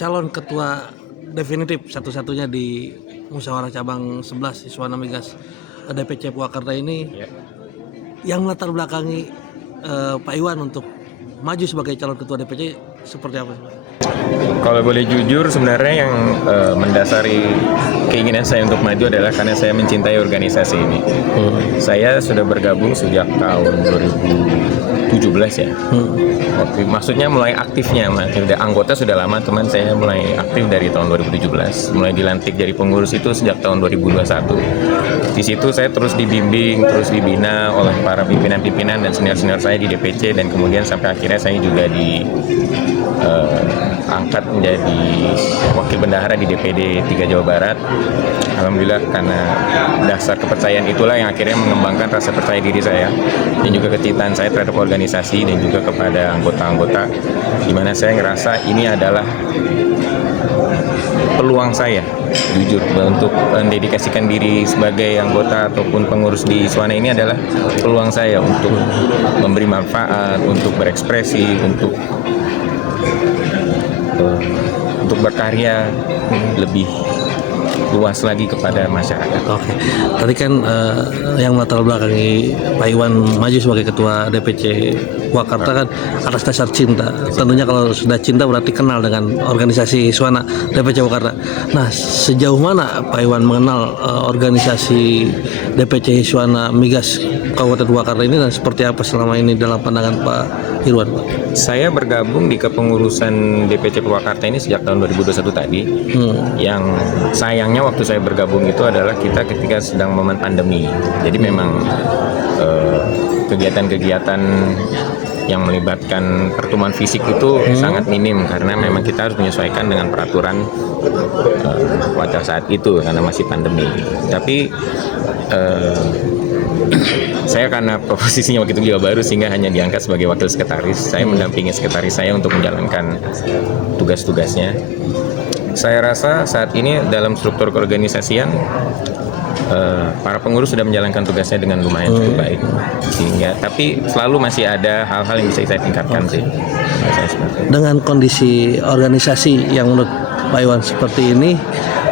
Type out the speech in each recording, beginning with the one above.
calon ketua definitif satu-satunya di Musyawarah Cabang 11 Iswana Migas DPC Purwakarta ini, yang melatar belakangi Pak Iwan untuk maju sebagai calon ketua DPC seperti apa? Kalau boleh jujur, sebenarnya yang mendasari keinginan saya untuk maju adalah karena saya mencintai organisasi ini. Saya sudah bergabung sejak tahun 2017 ya. Maksudnya mulai aktifnya, anggota sudah lama, teman saya mulai aktif dari tahun 2017. Mulai dilantik jadi pengurus itu sejak tahun 2021. Di situ saya terus dibimbing, terus dibina oleh para pimpinan-pimpinan dan senior-senior saya di DPC, dan kemudian sampai akhirnya saya juga angkat menjadi wakil bendahara di DPD 3 Jawa Barat. Alhamdulillah, karena dasar kepercayaan itulah yang akhirnya mengembangkan rasa percaya diri saya dan juga kecintaan saya terhadap organisasi dan juga kepada anggota-anggota, di mana saya ngerasa ini adalah peluang saya jujur untuk mendedikasikan diri sebagai anggota ataupun pengurus di Iswana. Ini adalah peluang saya untuk memberi manfaat, untuk berekspresi, untuk berkarya lebih luas lagi kepada masyarakat. Oke. Tadi kan yang melatar belakangi Pak Iwan maju sebagai ketua DPC Purwakarta kan atas dasar cinta. Tentunya kalau sudah cinta berarti kenal dengan organisasi Iswana DPC Purwakarta. Nah, sejauh mana Pak Iwan mengenal organisasi DPC Iswana Migas Kabupaten Purwakarta ini, dan seperti apa selama ini dalam pandangan Pak Irwan, Pak? Saya bergabung di kepengurusan DPC Purwakarta ini sejak tahun 2021 tadi. Yang sayangnya waktu saya bergabung itu adalah kita ketika sedang momen pandemi. Jadi memang kegiatan-kegiatan yang melibatkan pertemuan fisik itu sangat minim, karena memang kita harus menyesuaikan dengan peraturan pada saat itu karena masih pandemi. Tapi saya karena posisinya waktu itu juga baru, sehingga hanya diangkat sebagai wakil sekretaris. Saya mendampingi sekretaris saya untuk menjalankan tugas-tugasnya. Saya rasa saat ini dalam struktur keorganisasian para pengurus sudah menjalankan tugasnya dengan lumayan cukup baik, sehingga tapi selalu masih ada hal-hal yang bisa saya tingkatkan sih. Dengan kondisi organisasi yang menurut Pak Iwan seperti ini,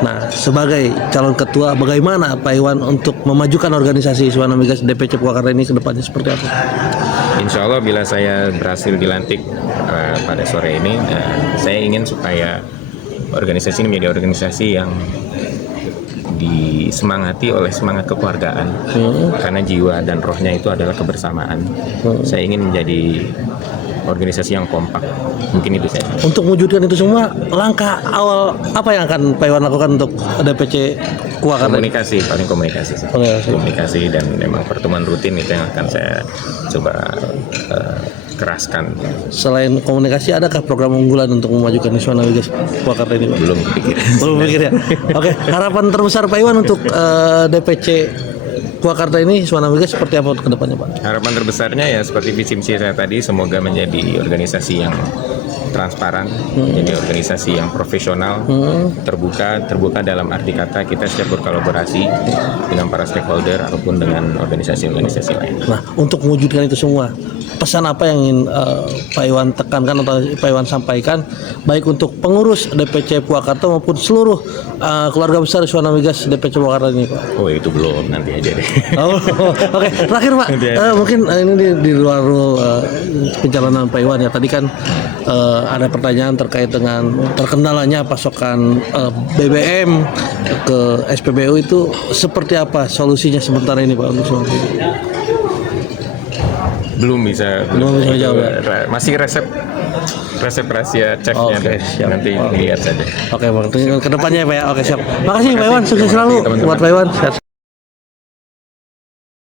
nah sebagai calon ketua, bagaimana Pak Iwan untuk memajukan organisasi Iswana Migas DPC Purwakarta ini ke depannya seperti apa? Insya Allah bila saya berhasil dilantik pada sore ini, saya ingin supaya organisasi ini menjadi organisasi yang disemangati oleh semangat kekeluargaan, karena jiwa dan rohnya itu adalah kebersamaan. Saya ingin menjadi organisasi yang kompak. Mungkin itu saja. Untuk mewujudkan itu semua, langkah awal apa yang akan Pak Iwan lakukan untuk DPC Purwakarta? Komunikasi dan memang pertemuan rutin itu yang akan saya coba keraskan. Selain komunikasi, adakah program unggulan untuk memajukan Iswana Migas Purwakarta ini? Belum kepikir. Belum pikir ya. Oke, harapan terbesar Pak Iwan untuk DPC Purwakarta ini Iswana Migas seperti apa ke depannya, Pak? Harapan terbesarnya ya seperti visi misi saya tadi, semoga menjadi organisasi yang transparan, menjadi organisasi yang profesional, terbuka dalam arti kata kita siap berkolaborasi dengan para stakeholder ataupun dengan organisasi-organisasi lain. Nah, untuk mewujudkan itu semua, pesan apa yang ingin Pak Iwan tekankan atau Pak Iwan sampaikan, baik untuk pengurus DPC Purwakarta maupun seluruh keluarga besar Iswana Migas DPC Purwakarta ini, Pak? Oh, itu belum, nanti aja deh. Oke, terakhir Pak, mungkin ini di luar pencalonan Pak Iwan ya. Tadi kan ada pertanyaan terkait dengan terkendalanya pasokan BBM ke SPBU, itu seperti apa solusinya sementara ini, Pak? Belum bisa jawab. Masih resep rahasia ceknya. Nanti lihat saja. Oke, Bang. Ke depannya ya, Pak ya. Oke, siap. Makasih Pak Iwan, sukses selalu buat Pak Iwan.